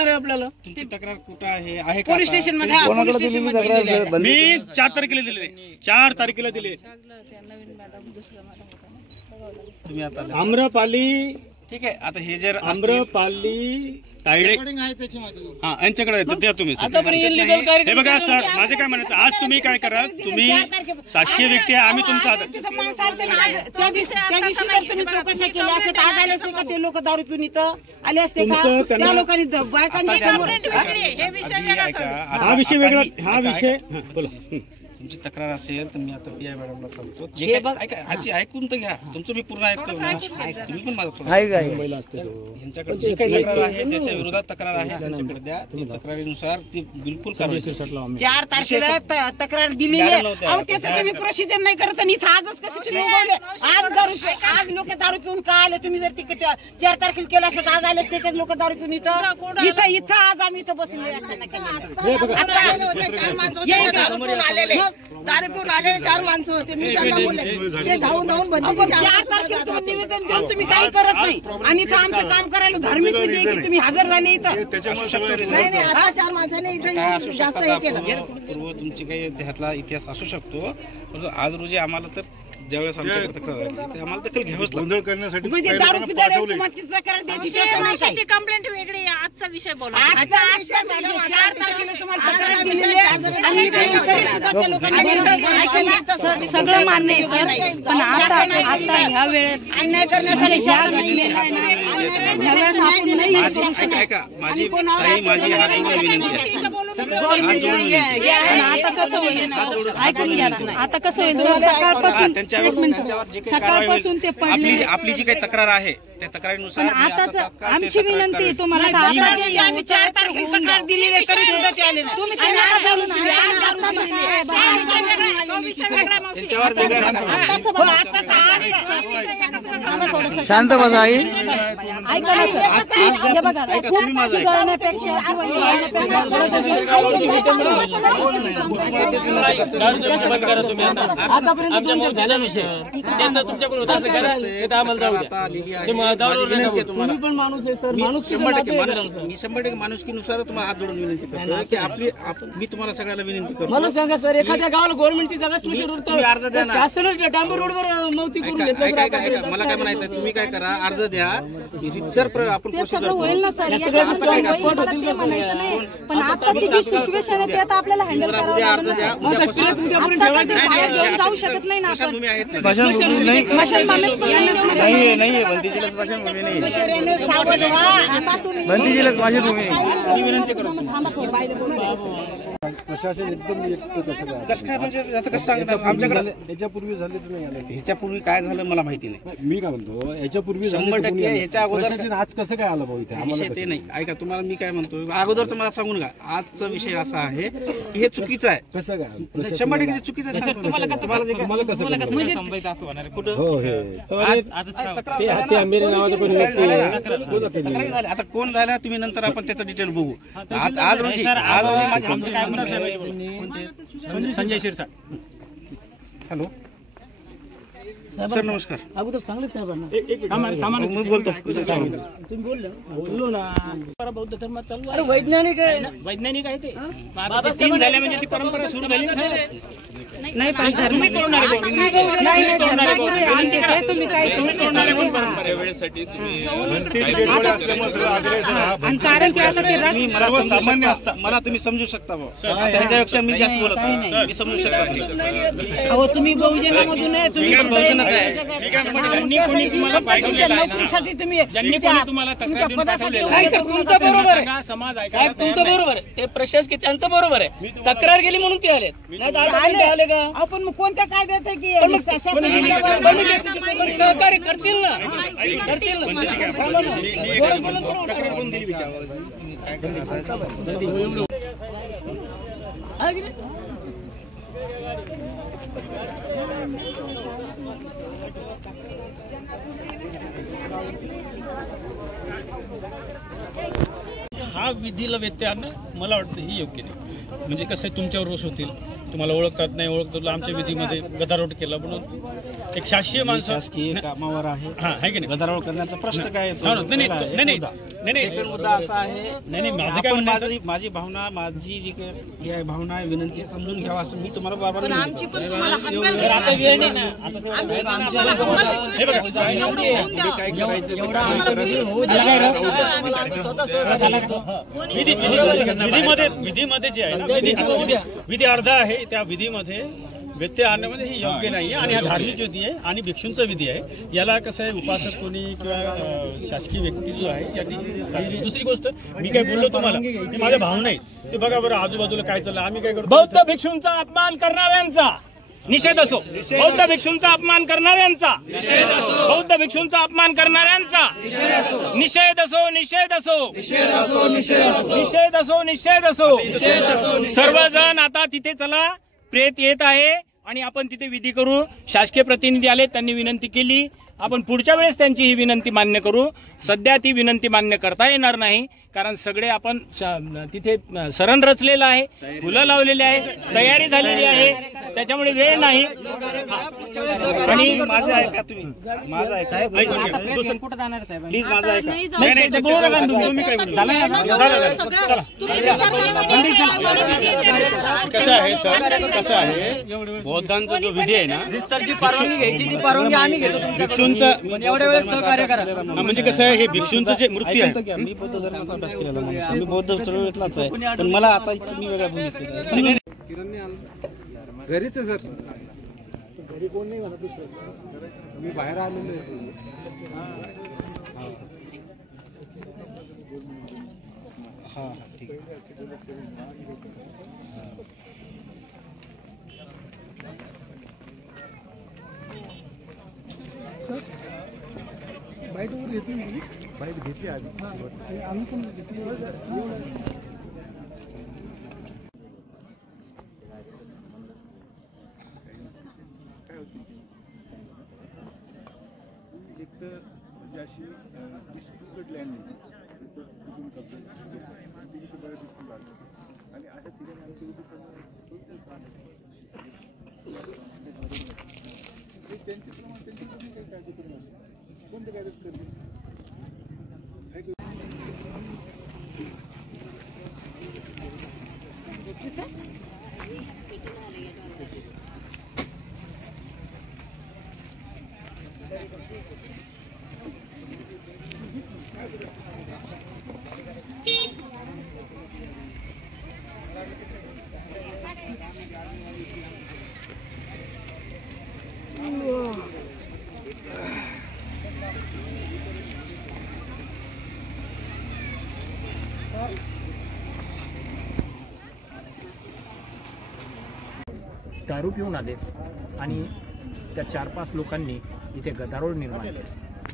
आपल्याला. तुमची तक्रार कुठं आहे? पोलीस स्टेशन मध्ये. मी 4 तारखेला दिले, 4 तारखेला दिले. तुम्ही आता आम्रपाली, ठीक आहे. आता हे जर आम्रपाली तायडे यांच्याकडे द्या तुम्ही. हे बघा सर, माझे काय म्हणायचं, आज तुम्ही काय करा, तुम्ही शासकीय व्यक्ती आहे, आम्ही तुमचा त्या दिवशी जर तुम्ही चौकशा केल्या असते आज आले असते का ते लोक दारू पिऊन इथं आले असते का? त्या लोकांनी बायकांच्या समोर हा विषय वेगळा, हा विषय बोला. तुमची तक्रार असेल तर मी आता पी आय मॅडमला सांगतो. जे काय ऐकून तर घ्या, तुमचं मी पूर्ण ऐकतो. तुम्ही पण माझं यांच्याकडे जी काही तक्रार आहे, ज्याच्या विरोधात तक्रार आहे त्यांच्याकडे द्या. ती तक्रारीनुसार ती बिलकुल कारवाई. 4 तारखेला तक्रार दिलेली आहे. अहो त्याचं तुम्ही प्रोसिजर नाही करत आणि इथं आजच कसे तुम्ही उगवले? आज लोक दारू पिऊन का आले? तुम्ही जर तिकडे 4 तारखेला केलं असतं आज आले असते लोक दारू पिऊन इथं आज आम्ही इथं बसलेले असताना दारू पिऊन आलेले 4 माणसं होते. मी त्यांना बोलले ते धावून बंदी 4 तारखेला तुम्ही निवेदन देऊन तुम्ही काही करत नाही आणि इथं आमचं काम करायला धार्मिक विधी आहे की तुम्ही हजर झाले इथं. नाही आता 4 माणसाने इथं जास्त हे केलं. पूर्व तुमची काही त्यातला इतिहास असू शकतो, परंतु आज रोजी आम्हाला तर ज्यावेळेस आमच्याकडे तक्रार आली ते आम्हाला दखल घ्यावंच गोंधळ करण्यासाठी कंप्लेंट वेगळी आजचा विषय बोला सगळं मान्य आहे सर, पण आता ह्या वेळेस अन्याय करण्यासाठी माझी हात विनंती आहे. आता कसं होईल ऐकून घ्या ना, आता कसं होईल सकाळपासून सकाळपासून ते पडले. आपली जी काही तक्रार आहे त्या तक्रारीनुसार आताच आमची विनंती तुम्हाला आम्ही 4 तारखेला तक्रार दिली नाही तरी सुद्धा ते आले नाही. तुम्ही शांत बसा आई. ऐका ना सर, हे बघा खूप शिकवण्यापेक्षा तुम्ही पण माणूस आहे सर, मी 100% माणुसकीनुसार तुम्हाला हात जोडून विनंती करतो की मी तुम्हाला सगळ्याला विनंती करतो. मला सांगा सर, एखाद्या गावाला गव्हर्नमेंटची जागा स्पेशल रोड अर्ज द्या ना. शासनाच्या डांबर रोडवर मौती करून घेतलं. मला काय म्हणायचं, तुम्ही काय करा, अर्ज द्या, रितसर आपण प्रोसिजर होईल ना सर. पण आताची जी सिच्युएशन आहे ते आता आपल्याला हँडल करावं लागेल. जाऊ शकत नाही ना आपण. स्मशानभूमी नाहीये बंदीजीला स्मशानभूमी नाही. बंदीजीला स्मशानभूमी नाही. विनंती करतो. प्रशासन एकदम कसं काय म्हणजे आता कसं सांगतात आमच्याकडे याच्यापूर्वी झाले तर नाही आले. ह्याच्यापूर्वी काय झालं मला माहिती नाही. मी काय म्हणतो याच्यापूर्वी 100% ह्याच्या अगोदर आज कसं काय आलं भाऊ इथे विषय ते नाही. ऐका, तुम्हाला मी काय म्हणतो अगोदरच मला सांगून का, आजचा विषय असा आहे की हे चुकीचं आहे. कसं काय 100% चुकीचं आहे. तुम्हाला कसं कुठं आता कोण झाला तुम्ही नंतर आपण त्याचं डिटेल बघू. आज रोजी संजय शिरसाट. हॅलो सर, नमस्कार. अगोदर सांगले साहेबांना मी बोलतो. तुम्ही बोललो ना, बौद्ध धर्मात चालू आहे. वैज्ञानिक आहे ना, वैज्ञानिक आहे ते. बाबासाहेब झाले म्हणजे ती परंपरा सुरू झाली नाही. पण धर्मी तोडणारे तुम्ही काय तोडणारे पण परंपरा वेळेसाठी सामान्य असता मला तुम्ही समजू शकता भाऊ. त्याच्यापेक्षा मी जास्त बोलत मी समजू शकता. तुम्ही बहुजनामधून आहे, तुम्ही ज्यांनी कोणी तुम्हाला पाठवलेलं आहे, ज्यांनी कोणी तुम्हाला तक्रार देऊन पाठवलेलं आहे, तुमचं बरोबर आहे. समाज आहे साहेब, तुमचं बरोबर आहे. ते प्रशासकीय त्यांचं बरोबर आहे. तक्रार गेली म्हणून ते आले. आले का आपण कोणत्या कायद्यात आहे की सहकार्य करतील ना, करतील ना. हा विधीला व्यत्यय आणणं मला वाटतं ही योग्य नाही. म्हणजे कसं आहे, तुमच्यावर रोष होतील, तुम्हाला ओळखतात नाही ओळखतात. आमच्या विधीमध्ये गदारोळ केला म्हणून एक शासकीय माणसं शासकीय कामावर आहे, हा आहे की नाही, गदारोळ करण्याचा प्रश्न काय येतो? नाही मुद्दा असा आहे. नाही माझं काय म्हणणं, माझी भावना, माझी जी काही भावना आहे, विनंती समजून घ्यावा असं मी तुम्हाला बार बार विधीमध्ये जे आहे विधी अर्धा आहे, त्या विधीमध्ये व्यत्यय आणण्यामध्ये हे योग्य नाही आहे. आणि हा धार्मिक विधी आहे आणि भिक्षूंचा विधी आहे. याला कसं आहे, उपासक कोणी किंवा शासकीय व्यक्ती जो आहे या ठिकाणी. दुसरी गोष्ट, मी काय बोललो तुम्हाला, ती माझ्या भावना आहे, ते बघा बरं आजूबाजूला काय चाललं. आम्ही काय करतो, बौद्ध भिक्षूंचा अपमान करणाऱ्यांचा निषेध असो, बौद्ध भिक्षूंचा अपमान करणाऱ्यांचा, बौद्ध भिक्षूंचा अपमान करणाऱ्यांचा निषेध असो, निषेध असो, निषेध असो, निषेध असो. सर्वजण आता तिथे चला, प्रेत येत आहे आणि आपण तिथे विधी करू. शासकीय प्रतिनिधी आले, त्यांनी विनंती केली, आपण पुढच्या वेळेस त्यांची ही विनंती मान्य करू. सध्या ती विनंती मान्य करता येणार नाही, कारण सगळे आपण तिथे सरण रचलेलं आहे, फुलं लावलेली आहे, तयारी झालेली आहे, त्याच्यामुळे वेळ नाही. आणि माझं ऐका तुम्ही, माझं ऐका, कुठं जाणार साहेब? प्लीज माझं ऐका. नाही तुम्ही काय बोलू? कसं आहे सर, कसं आहे बौद्धांचा जो विधी आहे ना, जी परवानगी घ्यायची ती परवानगी आम्ही घेतो भिक्षूंचा एवढ्या वेळेस सहकार्य करा. म्हणजे कसं आहे हे भिक्षूंचं जे मृत्यू आहे, मी बौद्ध धर्माचा अभ्यास केलेला माणूस आहे. मी बौद्ध चळवळीतलाच आहे, पण मला आता तुम्ही वेगळ्या भूमिकेत आहे. घरीच आहे सर, घरी कोण नाही म्हणा दुसरं, मी बाहेर आलेलो आहे. हा ठीक आहे. बाईट वगैरे घेतली, बाईट घेतली आधी, आम्ही पण घेतली. एक तर म्हणजे अशी डिस्प्युटेड लँड आहे आणि अशा ठिकाणी आमच्या त्यांचे प्रमाण त्यांची कोणी काही काळजी करू नसते, कोणते कायदे करतील. दारू पिऊन आलेत आणि त्या 4-5 लोकांनी इथे गदारोळ निर्माण केले.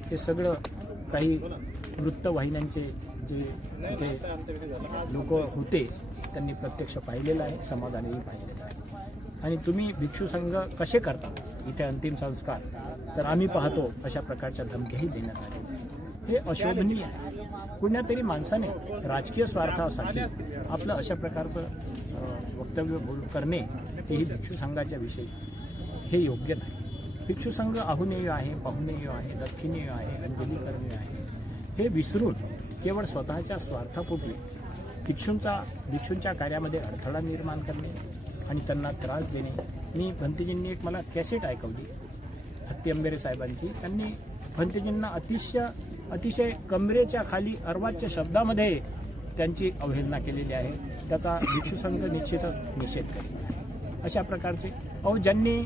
हे सगळं काही वृत्तवाहिन्यांचे जे इथे लोक होते त्यांनी प्रत्यक्ष पाहिलेलं आहे, समाधानही पाहिलेलं आहे. आणि तुम्ही भिक्षू संघ कसे करता इथे अंतिम संस्कार, तर आम्ही पाहतो अशा प्रकारच्या धमक्याही देण्यात आल्या. हे अशोभनीय आहे. कुण्यातरी माणसाने राजकीय स्वार्थासाठी आपलं अशा प्रकारचं वक्तव्य करणे हेही भिक्षू संघाच्या विषयी हे योग्य नाही. भिक्षू संघ आहुनेय आहे, पाहुनेय आहे, दक्षिणेय आहे, अंजलीकरणीय आहे. हे विसरून केवळ स्वतःच्या स्वार्थापोटी भिक्षूंच्या कार्यामध्ये अडथळा निर्माण करणे आणि त्यांना त्रास देणे. मी भंतेजींनी एक मला कॅसेट ऐकवली हत्ती अंबेरे साहेबांची. त्यांनी भंतेजींना अतिशय कमरेच्या खाली अर्वाच्य शब्दामध्ये त्यांची अवहेलना केलेली आहे. त्याचा भिक्षू संघ निश्चितच निषेध करेल. अशा प्रकारचे ज्यांनी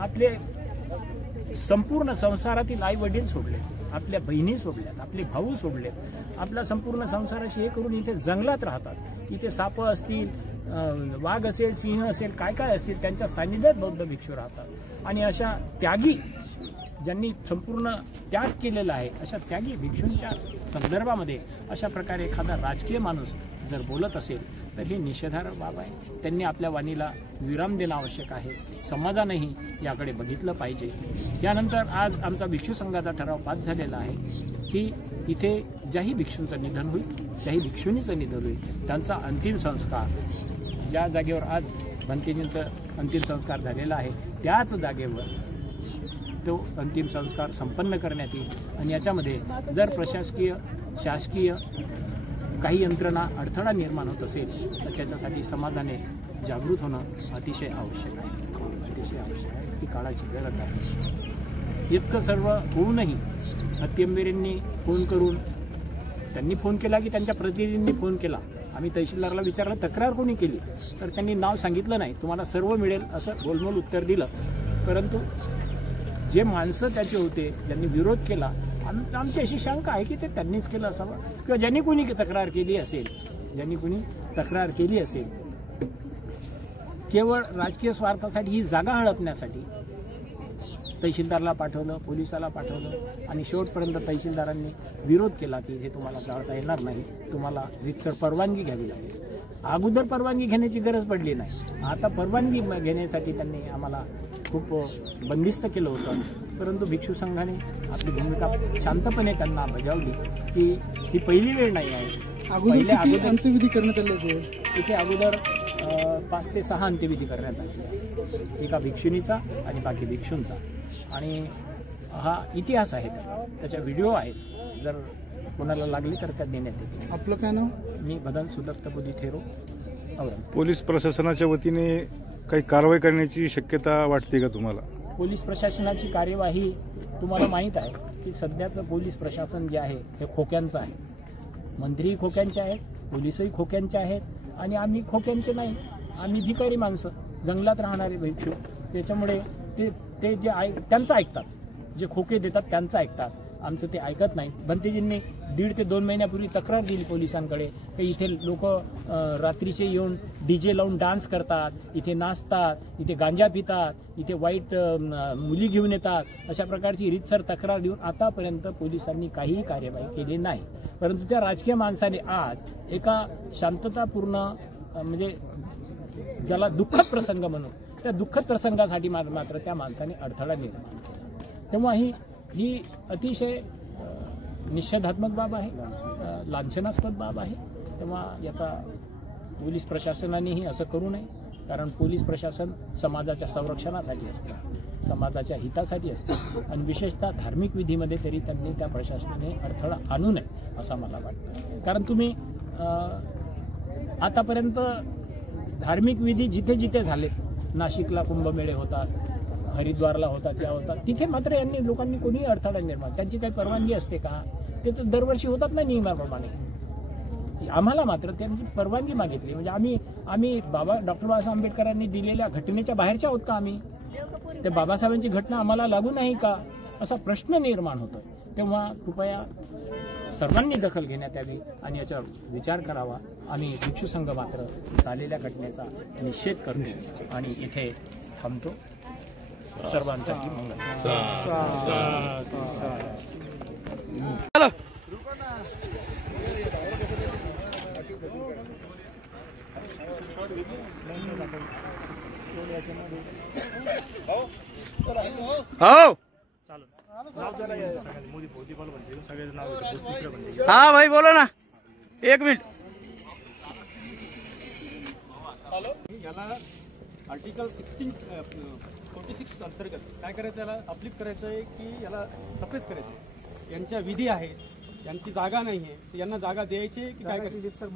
आपले संपूर्ण संसारातील आई वडील सोडले, आपल्या बहिणी सोडल्यात, आपले भाऊ सोडलेत, आपला संपूर्ण संसाराशी हे करून इथे जंगलात राहतात. इथे साप असतील, वाघ असेल, सिंह असेल, काय काय असतील, त्यांच्या सान्निध्यात बौद्ध भिक्षू राहतात. आणि अशा त्यागी ज्यांनी संपूर्ण त्याग केलेला आहे अशा त्यागी भिक्षूंच्या संदर्भामध्ये अशा प्रकारे एखादा राजकीय माणूस जर बोलत असेल तर हे निषेधार्ह बाब आहे. त्यांनी आपल्या वाणीला विराम देणं आवश्यक आहे. समाजानेही याकडे बघितलं पाहिजे. यानंतर आज आमचा भिक्षू संघाचा ठराव पास झालेला आहे की इथे ज्याही भिक्षूंचं निधन होईल, ज्याही भिक्षुणीचं निधन होईल, त्यांचा अंतिम संस्कार ज्या जागेवर आज भंतेजींचं अंतिम संस्कार झालेला आहे त्याच जागेवर तो अंतिम संस्कार संपन्न करण्यात येईल. आणि याच्यामध्ये जर प्रशासकीय शासकीय काही यंत्रणा अडथळा निर्माण होत असेल तर त्याच्यासाठी समाजाने जागृत होणं अतिशय आवश्यक आहे. अतिशय आवश्यक आहे. ती काळाची गरज आहे. इतकं सर्व होऊनही हत्ती अंबेरेंनी फोन करून, त्यांनी फोन केला की त्यांच्या प्रतिनिधींनी फोन केला, आम्ही तहसीलदारला विचारलं तक्रार कोणी केली तर त्यांनी नाव सांगितलं नाही, तुम्हाला सर्व मिळेल असं गोलमोल उत्तर दिलं. परंतु जे माणसं त्याचे होते ज्यांनी विरोध केला, आमची अशी शंका आहे की ते त्यांनीच केलं असावं किंवा ज्यांनी कोणी तक्रार केली असेल, केवळ राजकीय स्वार्थासाठी ही जागा हडपण्यासाठी तहसीलदारला पाठवलं, पोलिसाला पाठवलं आणि शेवटपर्यंत तहसीलदारांनी विरोध केला की हे तुम्हाला जाळता येणार नाही, तुम्हाला रीतसर परवानगी घ्यावी लागेल. अगोदर परवानगी घेण्याची गरज पडली नाही, आता परवानगी घेण्यासाठी त्यांनी आम्हाला खूप बंदिस्त केलं होतं. परंतु भिक्षू संघाने आपली भूमिका शांतपणे त्यांना बजावली की ही पहिली वेळ नाही आहे. अगोदर अंत्यविधी करण्यात आले होते. इथे अगोदर 5 ते 6 अंत्यविधी करण्यात आले, एका भिक्षुणीचा आणि बाकी भिक्षूंचा. आणि हा इतिहास आहे त्याच्या व्हिडिओ आहेत, जर कोणाला लागली तर त्या देण्यात येते. आपलं काय नाव? मी बदन सुदत्त बुद्धी थेरो, औरंगाबाद. पोलीस प्रशासनाच्या वतीने काही कारवाई करण्याची शक्यता वाटते का तुम्हाला? पोलीस प्रशासनाची कार्यवाही तुम्हाला माहीत आहे की सध्याचं पोलीस प्रशासन जे आहे हे खोक्यांचं आहे. मंत्रीही खोक्यांचे आहेत, पोलीसही खोक्यांचे आहेत, आणि आम्ही खोक्यांचे नाही, आम्ही भिकारी माणसं, जंगलात राहणारे भिक्षू. त्याच्यामुळे ते जे त्यांचं ऐकतात, जे खोके देतात त्यांचं ऐकतात, आमचं ते ऐकत नाही. भंतेजींनी 1.5 ते 2 महिन्यापूर्वी तक्रार दिली पोलिसांकडे की इथे लोक रात्रीचे येऊन DJ लावून डान्स करतात, इथे नाचतात, इथे गांजा पितात, इथे वाईट मुली घेऊन येतात, अशा प्रकारची रीतसर तक्रार देऊन आतापर्यंत पोलिसांनी काहीही कार्यवाही केली नाही. परंतु त्या राजकीय माणसाने आज एका शांततापूर्ण म्हणजे ज्याला दुःखद प्रसंग म्हणून, त्या दुःखद प्रसंगासाठी मात्र त्या माणसाने अडथळा निर्माण केला. तेव्हा ही अतिशय निषेधात्मक बाब आहे, लांछनास्पद बाब आहे. तेव्हा याचा पोलीस प्रशासनानेही असं करू नये, कारण पोलीस प्रशासन समाजाच्या संरक्षणासाठी असतं, समाजाच्या हितासाठी असतं, आणि विशेषतः धार्मिक विधीमध्ये तरी त्यांनी त्या प्रशासनाने अडथळा आणू नये असं मला वाटतं. कारण तुम्ही आतापर्यंत धार्मिक विधी जिथे जिथे झाले, नाशिकला कुंभमेळे होतात, हरिद्वारला होतात, त्या होतात, तिथे मात्र यांनी लोकांनी कोणीही अडथळा निर्माण, त्यांची काही परवानगी असते का? ते तर दरवर्षी होतात ना नियमाप्रमाणे. आम्हाला मात्र त्यांची परवानगी मागितली, म्हणजे आम्ही डॉक्टर बाबासाहेब आंबेडकरांनी दिलेल्या घटनेच्या बाहेरच्या आहोत का? आम्ही ते बाबासाहेबांची घटना आम्हाला लागू नाही का, असा प्रश्न निर्माण होतो. तेव्हा कृपया सर्वांनी दखल घेण्यात यावी आणि याच्यावर विचार करावा. आम्ही भिक्षू संघ मात्र झालेल्या घटनेचा निषेध करतो आणि इथे थांबतो. सर्वांसाठी हाँ भाई बोलो ना, 1 मिनिट. याला आर्टिकल 46 अंतर्गत काय करायचं, याला अपलिफ्ट करायचं आहे की याला सप्रेस करायचं आहे. यांच्या विधी आहेत, यांची जागा नाही आहे, यांना जागा द्यायची की काय करायचं?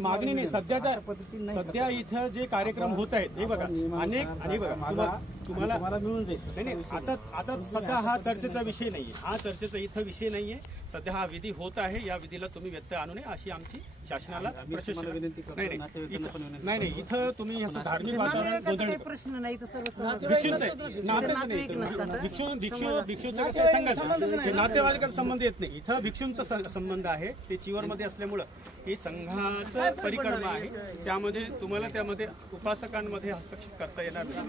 मागणी नाही. सध्या इथं जे कार्यक्रम होत आहेत हे बघा, अनेक आणि बघा तुम्हाला मिळून जाईल. नाही आता सध्या हा चर्चेचा विषय नाहीये, हा चर्चेचा इथं विषय नाहीये. सध्या हा विधी होत आहे, या विधीला तुम्ही व्यत्यय आणू नये अशी आमची शासनाला प्रशासनाला विनंती करतो. नाही इथं तुम्ही असं धार्मिक वातावरण प्रश्न नाही, भिक्षूचं कसं सांगायचं, नातेवाईकांचा संबंध येत नाही. इथं भिक्षूंचा संबंध आहे, ते चिवरमध्ये असल्यामुळं हे संघाचं परिक्रमा आहे, त्यामध्ये तुम्हाला त्यामध्ये उपासकांमध्ये हस्तक्षेप करता येणार नाही.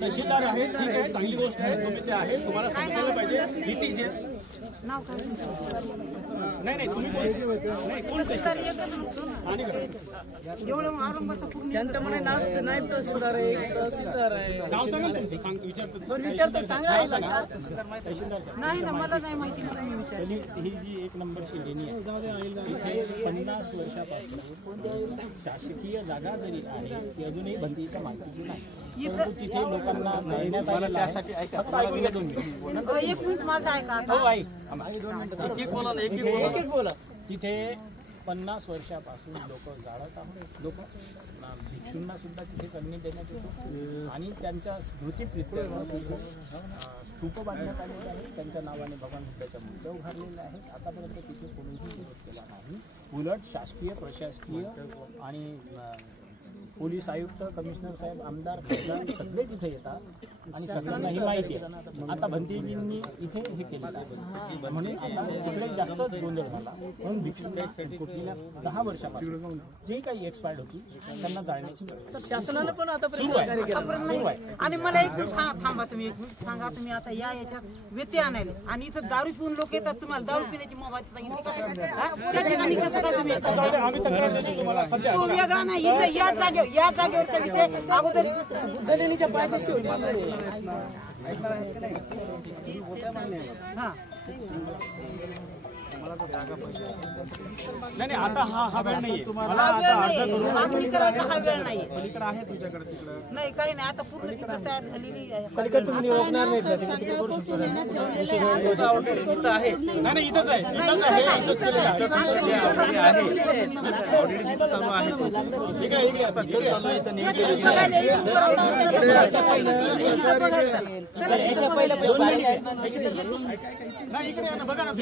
तहसीलदार आहे, ठीक आहे, चांगली गोष्ट आहे, तुम्ही ते आहे, तुम्हाला समजायला पाहिजे भीती जे नाही तुम्ही नाही कोण नायब तहसीलदार आहे, नाव सांगा तुमचं, सांगतो विचारतो सांगा नाही ना, मला नाही माहिती. ही जी 1 नंबरची लेणी आहे, इथे 50 वर्षापासून शासकीय जागा जरी आहे ती अजूनही बंदीच्या मालकीची नाही, परंतु तिथे लोकांना देण्यात आलेलं आहे. फक्त ऐकूया 2 मिनिट. 1 मिनिट माझं ऐका. एक बोला. तिथे 50 वर्षापासून लोक जाळत आहोत, लोक भिक्षूंना सुद्धा तिथे संधी देण्यात येतो आणि त्यांच्या स्मृतीप्रीत्यर्थ स्तूप बांधण्यात आलेले आहे. त्यांच्या नावाने भगवान बुद्धाच्या मूर्त्या उभारलेल्या आहेत. आतापर्यंत तिथे कोणीही विरोध केला नाही. उलट शासकीय, प्रशासकीय आणि पोलीस आयुक्त, कमिशनर साहेब, आमदार, खासदार सगळे तिथे येतात आणि सगळ्यांना ही माहिती आहे. आता भंतेजींनी इथे हे केलेलं आहे म्हणून आता तिकडे जास्त गोंधळ झाला. म्हणून भिक्षुकीला 10 वर्षापासून जे काही एक्सपायर्ड होती त्यांना जाळण्याची शासनानं पण आता आणि मला एक थांबा, तुम्ही सांगा, तुम्ही आता याच्यात व्यत्यय आणायला आणि इथं दारू पिऊन लोक येतात, तुम्हाला दारू पिण्याची मोबाईल सांगितली त्या ठिकाणी कसं काय तुम्ही तो वेगळा नाही, इथं या जागेवरचा विषय अगोदर बुद्धलेणीच्या पायथ्याशी होती. नाही आता हा वेळ नाहीये. मला हा वेळ आता नाही, अर्ज करून मागणी करायचा हा वेळ नाही. पलीकडे आहे तुझ्याकडे तिकडं नाही काही नाही, आता पूर्ण तिथं तयार झालेली आहे. पलीकडे तुम्ही निवडणार नाही का? इथं आहे. नाही इथंच आहे, इथंच आहे. चालू आहे नाही इकडे या ना, बघा ना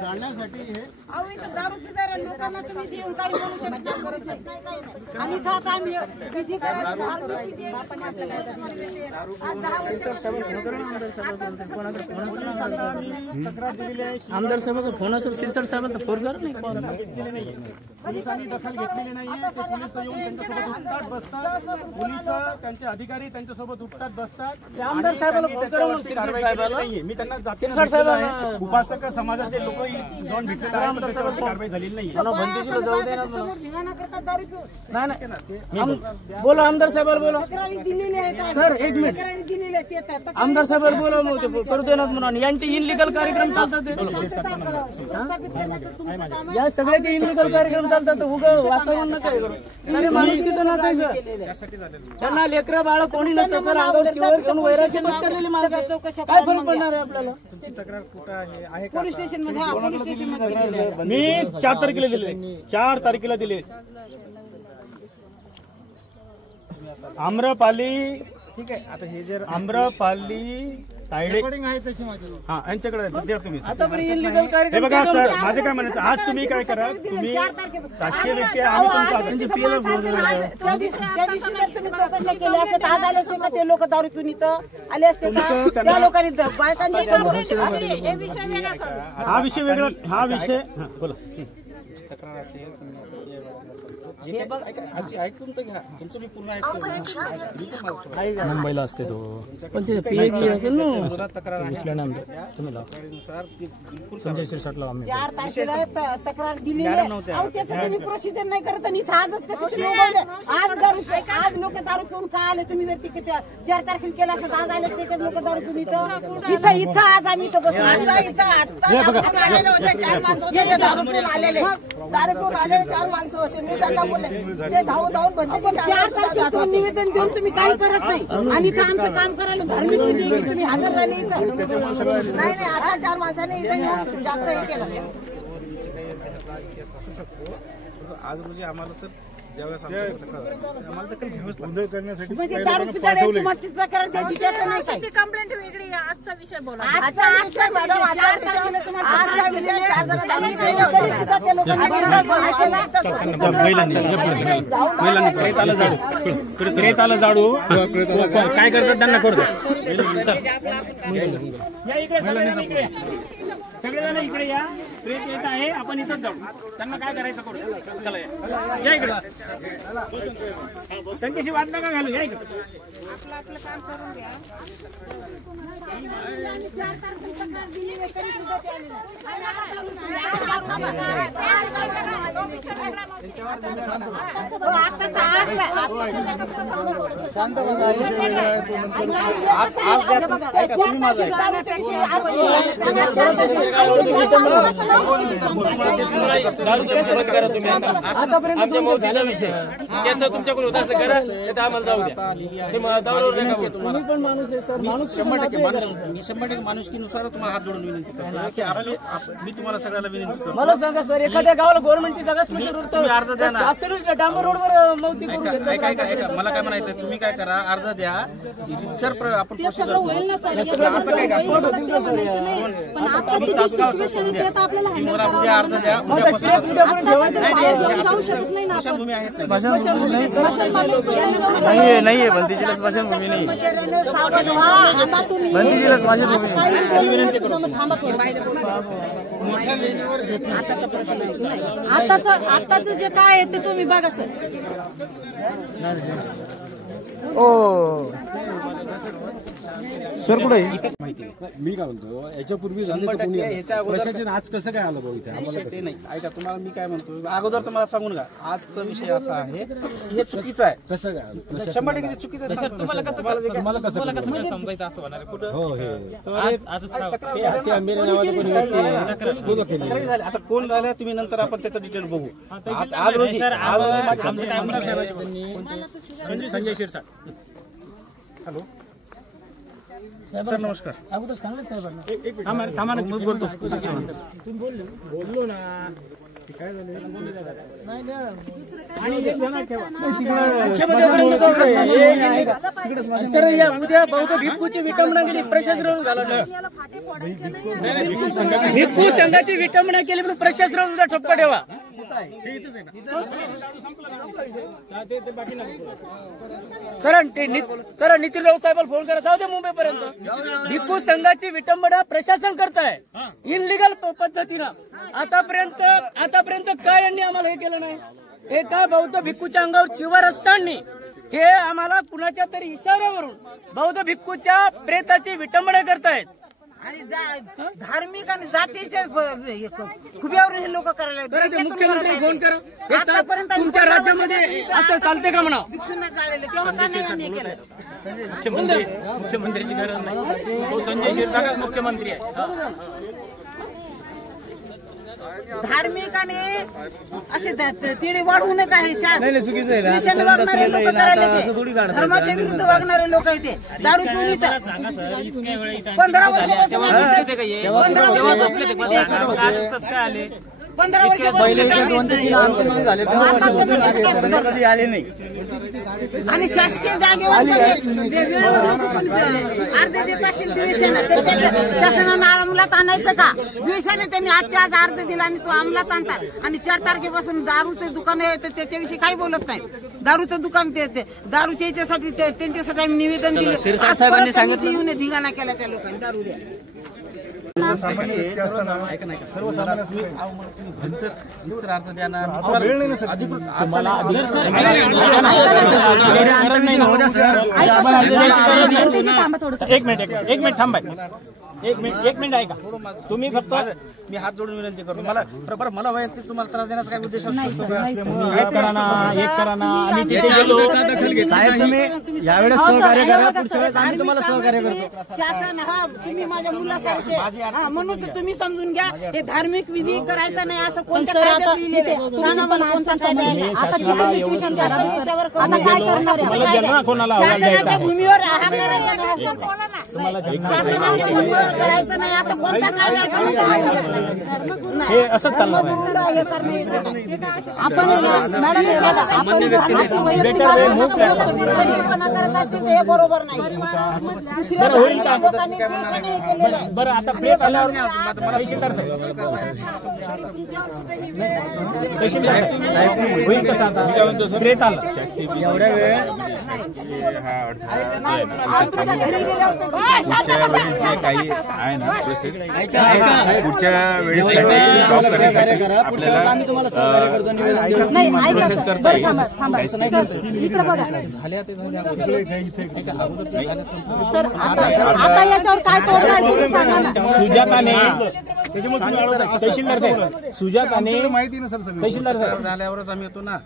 जाण्यासाठी हे अहो इथं दारू पिणाऱ्या लोकांना तुम्ही देऊन काही म्हणू शकत नाही. आणि इथं आता आम्ही विधी करायला आमदार साहेबांचा फोन असेल, शिरसाट साहेबांचा फोन कर नाही. पोलिसांनी दखल घेतलेली नाहीये. ते पोलिस येऊन त्यांच्यासोबत उठतात बसतात. पोलिस त्यांचे अधिकारी त्यांच्यासोबत उठतात बसतात. आमदार साहेबाला फोन करा मग, त्याच्यावरती कारवाई केलेली नाहीये. मी त्यांना शिरसाट साहेबांना उपासक समाजाचे लोक जाऊन भेटले त्याच्यावरती कारवाई झालेली नाही. बंदिशीला जाऊ दे ना. करतात दारू पिऊन. नाही नाही बोला आमदार साहेबाला बोला. तक्रारी दिलेली आहेत. सर एक मिनिट, तक्रारी दिलेली आहेत येतात. आमदार साहेबाला बोला मग ते करू देणार म्हणून. यांचे इनलिगल कार्यक्रम चालतात ते. या सगळ्याचे इनलिगल कार्यक्रम चालतात. उगा वातावरण नका करू. अरे माणूस किती नाचायचं, त्यांना लेकरं बाळ कोणी नसतं सर. अंगावरची वर घेऊन वैराग्य पत्करलेली माणसं काय फरक पडणार आहे आपल्याला. तुमची तक्रार कुठं आहे पोलीस स्टेशन मध्ये पोलीस स्टेशन मध्ये मी 4 तारखेला दिले, 4 तारखेला दिले. आम्रपाली, ठीक आहे. आता हे जर आम्रपाली तायडे हा यांच्याकडे द्या तुम्ही. आतापर्यंत इनलिगल हे कार्यक्रम बघा सर, माझं काय म्हणायचं, आज तुम्ही काय करा, तुम्ही शासकीय व्यक्ती आम्ही तुमचा त्या दिवशी जर तुम्ही चौकशा केल्या असत्या, आज आले असते का ते लोक दारू पिऊन इथं आले असते का? त्या लोकांनी बायकांनी हे विषय वेगळा चालू. हा विषय वेगळा, हा विषय हा, बोला. तक्रार असेल जे काही आजी ऐकून तर घ्या. तुमचं मी पूर्ण ऐकतो. मुंबईला असते तो, पण ते PAG असेल ना. विरोधात तक्रार आहे. तक्रारीनुसार ते बिलकुल 4 तारखेला तक्रार दिलेली आहे. अहो त्याचं तुम्ही प्रोसिजर नाही करत आणि इथं आजच कसं उघडलं? आज लोक दारू पिऊन का आले? तुम्ही जर तिथे 4 तारखेला केलं असतं आज आले असते लोक दारू पिऊन इथं आज आम्ही इथं बसलो. आलेले होते 4 माणसं होते दारू पिऊन आलेले. दारू पिऊन आलेले 4 माणसं होते. मी त्यांना बोलले ते धावून बंद. 4 तारखेला निवेदन देऊन तुम्ही काही करत नाही आणि इथं आमचं काम करायला धार्मिक विधी तुम्ही हजर झाले इथं. नाही आता 4 माणसाने इथं येऊन जास्त हे केलं. असू शकतो. आज रोजी आम्हाला तर ज्यावेळेस आम्हाला दखल घ्यावीच लागते. म्हणजे दारू पिताडे तुम्हाला ती तक्रार द्यायची त्याचं नाही काय. कंप्लेंट वेगळी आहे. आजचा विषय बोला. आजचा विषय मॅडम, आजचा विषय तुम्हाला विषय 4 जण दारू पिऊन तरी सुद्धा ते लोक प्रेताला जाडू काय करतात त्यांना करतो. या इकडे सगळेजण इकडे, सगळेजण इकडे या. प्रेत येत आहे, आपण इथंच जाऊ. त्यांना काय करायचं करू. चला या इकडे. त्यांच्याशी वाद नका घालू. या इकडे. आपलं काम करून घ्या. 4 तारखेला तक्रार दिली नाही तरी सुद्धा ते आले नाही. आमच्या मौतीचा विषय त्याचा तुमच्याकडे होत असं करा, ते आम्हाला जाऊ द्या. ते दारूवर नका बोलू. तुम्ही पण माणूस आहे सर. माणूस 100% माणुसकीनुसार तुम्हाला हात जोडून विनंती करतो की मी तुम्हाला सगळ्याला विनंती करतो. मला सांगा सर, एखाद्या गावाला गव्हर्नमेंटची जागा स्पेशल उरतो, तुम्ही अर्ज द्या ना. डांबर रोडवर मौती करून घेतलं. ऐका मला काय म्हणायचं, तुम्ही काय करा, अर्ज द्या. सर आपण प्रोसिजर होईल ना सर. पण आताची जी सिच्युएशन आहे ते आता आपल्याला हँडल करावं उद्या अर्ज द्या. उद्यापासून जाऊ शकत नाही ना आपण. भूमी आहेत नाहीये बंदीची स्मशानभूमी नाही. सावध व्हा. आता तुम्ही बंदीची स्मशानभूमी आताच जे काय आहे ते तुम्ही बघा सर. ओ सर कुठे मी काय म्हणतो याच्यापूर्वी प्रशासन आज कसं काय आलं भाऊ इथे आम्हाला ते नाही ऐका तुम्हाला मी काय म्हणतो अगोदरच मला सांगून का आजचा विषय असा आहे की हे चुकीचं आहे. कसं काय 100% चुकीचं आहे. तुम्हाला कसं समजायचं असं होणार कुठं आता कोण झालं तुम्ही नंतर आपण त्याचं डिटेल बघू. आज रोजी संजय शिरसाट. हॅलो सर नमस्कार. अगोदर सांगा साहेबांना. बोलतो बोललो ना काय झालं सर या उद्या बौद्ध भिक्खूची विटंबना केली प्रशासनावर झालं भिक्खू संघाची विटंबना केली म्हणून प्रशासनावर उद्या ठप्पा ठेवा. कारण नितीन राऊत साहेबांना फोन करा जाऊ दे मुंबईपर्यंत. भिक्खू संघाची विटंबना प्रशासन करताय इनलिगल पद्धतीनं. आतापर्यंत काय यांनी आम्हाला हे केलं नाही. एका बौद्ध भिक्खूच्या अंगावर चिवर असताना हे आम्हाला कुणाच्या तरी इशाऱ्यावरून बौद्ध भिक्खूच्या प्रेताची विटंबना करतायत. आणि धार्मिक आणि जातीच्या खुब्यावर हे लोक करायला मुख्यमंत्री फोन करा. आतापर्यंत तुमच्या राज्यामध्ये असं चालते का म्हणा. भिक्षूंना चालले तेव्हा का नाही यांनी केलं. मुख्यमंत्र्याची गरज नाही. संजय शिरसाटच मुख्यमंत्री आहे. धार्मिक आणि असे तिळे वाढवू नका. हे धर्माच्या विरुद्ध वागणारे लोक आहेत. दारू पिऊन इथं 15 वर्षापासून 15 वर्ष पहिले 2-3 आंदोलन झाले कधी आले नाही. आणि शासकीय जागेवर अर्ज देत असेल द्वेषाने शासनानं अंमलात आणायचं का. द्वेषाने त्यांनी आजच्या आज अर्ज दिला आणि तो अंमलात आणतात. आणि 4 तारखेपासून दारूचे दुकान आहे तर त्याच्याविषयी काही बोलत नाही. दारूचं दुकान ते दारूच्या याच्यासाठी त्यांच्यासाठी आम्ही निवेदन दिले. साहेबांनी सांगितलं येऊन धिंगाणा केला त्या लोकांनी दारू द्या. अर्ज द्या ना. एक मिनिट थांबाय. एक मिनिट ऐका. तुम्ही फक्त मी हात जोडून विनंती करतो. मला वैयक्तिक तुम्हाला त्रास देण्याचा काही उद्देश असतो. एक करा ना आणि तिथे गेलो. साहेब तुम्ही यावेळेस सहकार्य करा. पुढच्या वेळेस आम्ही तुम्हाला सहकार्य करतो. शासन तुम्ही माझ्या मुलासारखे म्हणून तुम्ही समजून घ्या. हे धार्मिक विधी करायचा नाही असं कोणत्या कायद्यात लिहिलेलं आहे. सांगा मला कोणता कायदा आहे. आता काय करणार आहे. शासनाच्या भूमीवर शासनाच्या भूमीवर करायचं नाही असं कोणता कायदा हे असंच चालणार आहे. आपण मॅडम हे बरोबर नाही. बरं आता प्लेट आल्यावर होईल कसं आता प्लेट आलं एवढ्या वेळ पुढच्या वेळेस आम्ही तुम्हाला सहकार्य करतो. प्रोसेस करता येईल. इकडे बघा सर आता याच्यावर काय तोडणार तुम्ही सांगा ना. तहसीलदार साहेब झाल्यावरच आम्ही येतो ना.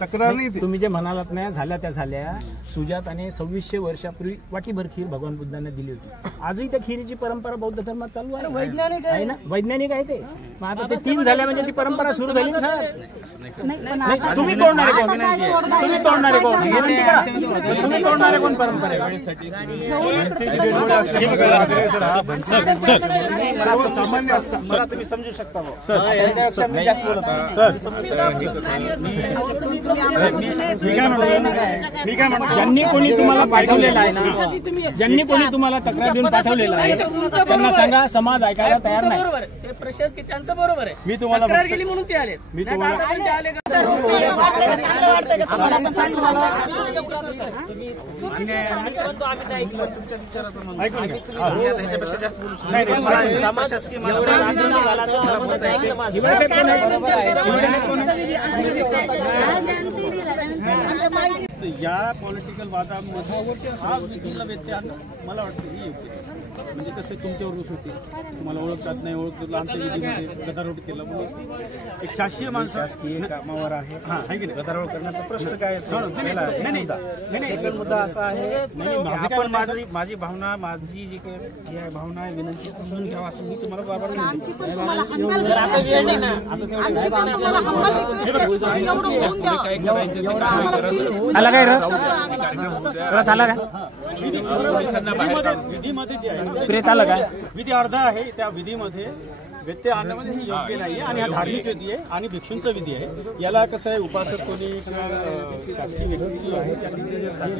तक्रार नाही. तुम्ही जे म्हणालात नाही झाल्या त्या झाल्या. सुजाताने 2600 वर्षापूर्वी वाटीभर खीर भगवान बुद्धांना दिली होती. आजही त्या खीरीची परंपरा बौद्ध धर्मात चालू आहे. वैज्ञानिक आहे ना. वैज्ञानिक आहे ते. मग आता ते 3 झाल्या म्हणजे ती परंपरा सुरू झाली ना. तुम्ही तोडणारे कोण. तुम्ही तोडणारे कोण विनंती करा. तुम्ही तोडणारे कोण परंपरा सामान्य असतात. मला तुम्ही समजू शकता. मी जास्त बोलत ज्यांनी कोणी तुम्हाला पाठवलेलं आहे ना. ज्यांनी कोणी तुम्हाला तक्रार देऊन पाठवलेलं आहे त्यांना सांगा. समाज ऐकायला तयार नाही. ते प्रशासकीय त्यांचं बरोबर आहे. मी तुम्हाला तक्रार केली म्हणून ते आले. मी तुम्हाला तुमच्या विचाराचं म्हणून ह्याच्यापेक्षा जास्त बोलू शकतो. या पॉलिटिकल वादामध्ये हा विधीला व्यत्यय आणणं मला वाटतं ही योग्य आहे. म्हणजे कसं तुमच्यावर रोष होते, तुम्हाला ओळखतात नाही ओळखतात, आमच्या विधीमध्ये गदारोळ केला म्हणून एक शासकीय माणसं शासकीय कामावर आहे हां आहे की नाही, गदारोळ करण्याचा प्रश्न काय आहे? नाही सेकंड मुद्दा असा आहे आपण माझी भावना माझी जी काही ही भावना आहे विनंती समजून घ्यावा असं मी तुम्हाला बाबा आला काय आला काय विधीमध्ये जे आहे प्रेत आला काय विधी अर्धा आहे, त्या विधीमध्ये व्यत्यय आणण्यामध्ये हे योग्य नाही आणि हा धार्मिक विधी आहे आणि भिक्षूंचा विधी आहे. याला कसं आहे उपासक कोणी किंवा शासकीय व्यक्ती आहे.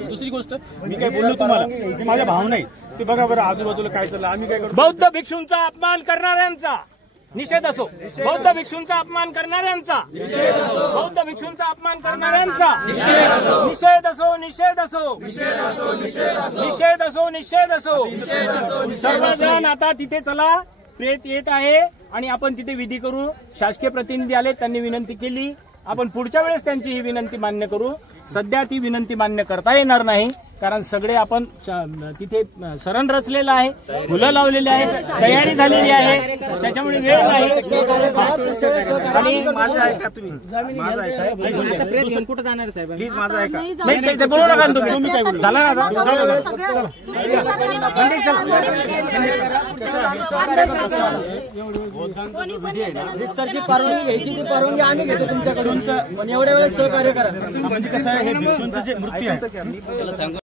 दुसरी गोष्ट मी काय बोललो तुम्हाला की माझ्या भावना आहे ते बघा बरं आजूबाजूला काय चाललं, आम्ही काय करतो. बौद्ध भिक्षूंचा अपमान करणाऱ्यांचा निषेध असो, बौद्ध भिक्षूंचा अपमान करणाऱ्यांचा बौद्ध भिक्षूंचा अपमान करणाऱ्यांचा निषेध असो निषेध असो निषेध असो निषेध असो सर्वजण आता तिथे चला. प्रेत येत आहे आणि आपण तिथे विधी करू. शासकीय प्रतिनिधी आले, त्यांनी विनंती केली, आपण पुढच्या वेळेस त्यांची ही विनंती मान्य करू. सध्या ती विनंती मान्य करता येणार नाही कारण सगळे आपण तिथे सरण रचलेलं आहे, फुलं लावलेली आहे, तयारी झालेली आहे, त्याच्यामुळे वेळ नाही. आणि माझं ऐका तुम्ही माझं ऐका कुठं जाणार साहेब प्लीज माझं ऐका नाही ते बोलू नका तुम्ही काय बोलू झाला ना सरची परवानगी घ्यायची ती परवानगी आम्ही घेतो तुमच्याकडून, पण एवढ्या वेळेस सहकार्य करा. म्हणजे कसं आहे हे भिक्षूंचं जे मृत्यू आहे